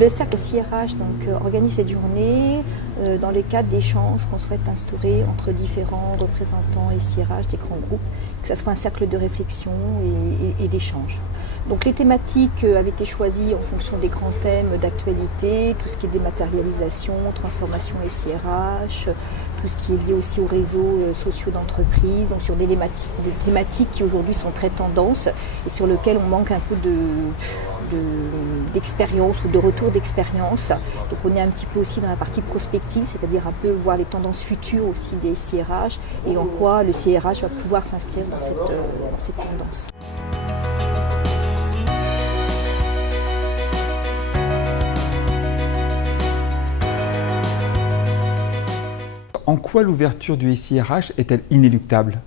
Le cercle SIRH organise cette journée dans le cadre d'échanges qu'on souhaite instaurer entre différents représentants SIRH des grands groupes, que ce soit un cercle de réflexion et d'échange. Donc les thématiques avaient été choisies en fonction des grands thèmes d'actualité, tout ce qui est dématérialisation, transformation SIRH, tout ce qui est lié aussi aux réseaux sociaux d'entreprise, donc sur des thématiques qui aujourd'hui sont très tendances et sur lesquelles on manque un peu d'expérience ou de retour d'expérience. Donc on est un petit peu aussi dans la partie prospective, c'est-à-dire un peu voir les tendances futures aussi des SIRH et en quoi le SIRH va pouvoir s'inscrire dans cette tendance. En quoi l'ouverture du SIRH est-elle inéluctable ?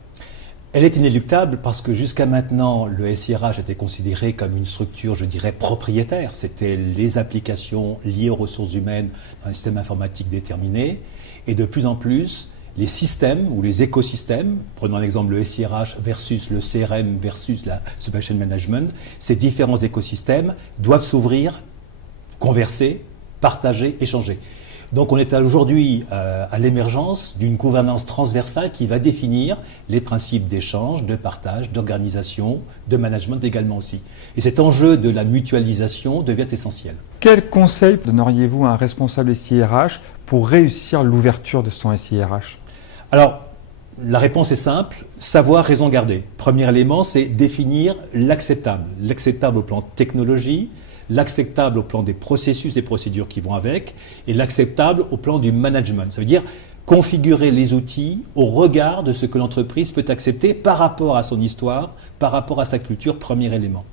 Elle est inéluctable parce que jusqu'à maintenant, le SIRH était considéré comme une structure, je dirais, propriétaire. C'était les applications liées aux ressources humaines dans un système informatique déterminé. Et de plus en plus, les systèmes ou les écosystèmes, prenons l'exemple le SIRH versus le CRM versus la Supply Chain Management, ces différents écosystèmes doivent s'ouvrir, converser, partager, échanger. Donc on est aujourd'hui à l'émergence d'une gouvernance transversale qui va définir les principes d'échange, de partage, d'organisation, de management également aussi. Et cet enjeu de la mutualisation devient essentiel. Quel conseil donneriez-vous à un responsable SIRH pour réussir l'ouverture de son SIRH ? Alors, la réponse est simple, savoir, raison garder. Premier élément, c'est définir l'acceptable. L'acceptable au plan technologie, l'acceptable au plan des processus et procédures qui vont avec, et l'acceptable au plan du management. Ça veut dire configurer les outils au regard de ce que l'entreprise peut accepter par rapport à son histoire, par rapport à sa culture, premier élément.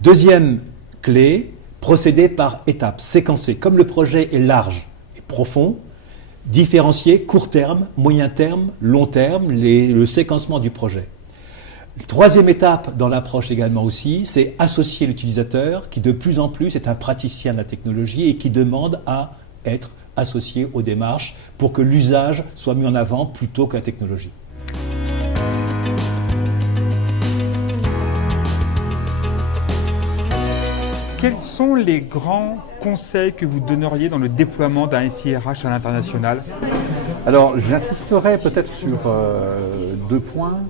Deuxième clé, procéder par étapes, séquencer. Comme le projet est large et profond, différencier court terme, moyen terme, long terme, le séquencement du projet. Troisième étape dans l'approche également aussi, c'est associer l'utilisateur qui de plus en plus est un praticien de la technologie et qui demande à être associé aux démarches pour que l'usage soit mis en avant plutôt que la technologie. Quels sont les grands conseils que vous donneriez dans le déploiement d'un SIRH à l'international ? Alors j'insisterai peut-être sur deux points.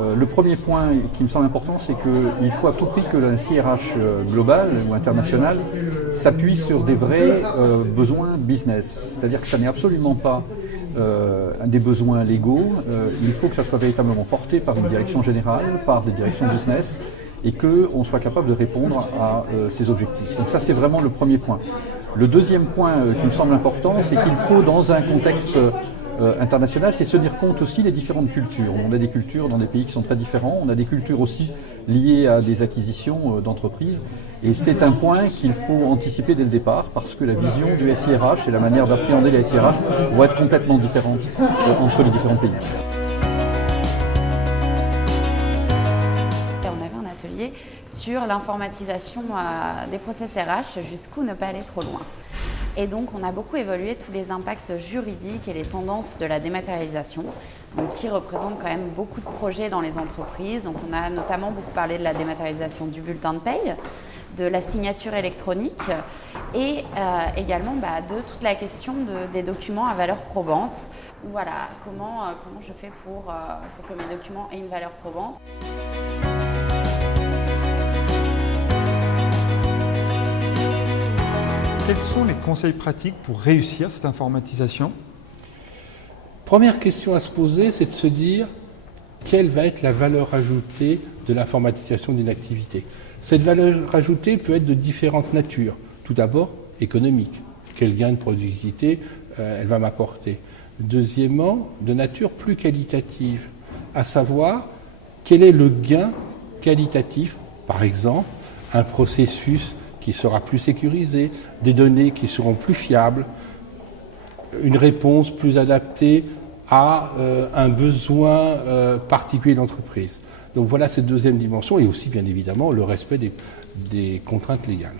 Le premier point qui me semble important, c'est qu'il faut à tout prix que le SIRH global ou international s'appuie sur des vrais besoins business. C'est-à-dire que ça n'est absolument pas des besoins légaux. Il faut que ça soit véritablement porté par une direction générale, par des directions business, et qu'on soit capable de répondre à ces objectifs. Donc ça, c'est vraiment le premier point. Le deuxième point qui me semble important, c'est qu'il faut, dans un contexte international, c'est se tenir compte aussi des différentes cultures. On a des cultures dans des pays qui sont très différents, on a des cultures aussi liées à des acquisitions d'entreprises, et c'est un point qu'il faut anticiper dès le départ, parce que la vision du SIRH et la manière d'appréhender les SIRH vont être complètement différentes entre les différents pays. On avait un atelier sur l'informatisation des process RH, jusqu'où ne pas aller trop loin. Et donc, on a beaucoup évalué tous les impacts juridiques et les tendances de la dématérialisation, donc qui représentent quand même beaucoup de projets dans les entreprises. Donc, on a notamment beaucoup parlé de la dématérialisation du bulletin de paye, de la signature électronique et également de toute la question des documents à valeur probante. Voilà, comment je fais pour que mes documents aient une valeur probante. Quels sont les conseils pratiques pour réussir cette informatisation ? Première question à se poser, c'est de se dire quelle va être la valeur ajoutée de l'informatisation d'une activité. Cette valeur ajoutée peut être de différentes natures. Tout d'abord, économique. Quel gain de productivité elle va m'apporter. Deuxièmement, de nature plus qualitative, à savoir quel est le gain qualitatif, par exemple, un processus qui sera plus sécurisé, des données qui seront plus fiables, une réponse plus adaptée à un besoin particulier d'entreprise. Donc voilà cette deuxième dimension et aussi bien évidemment le respect des contraintes légales.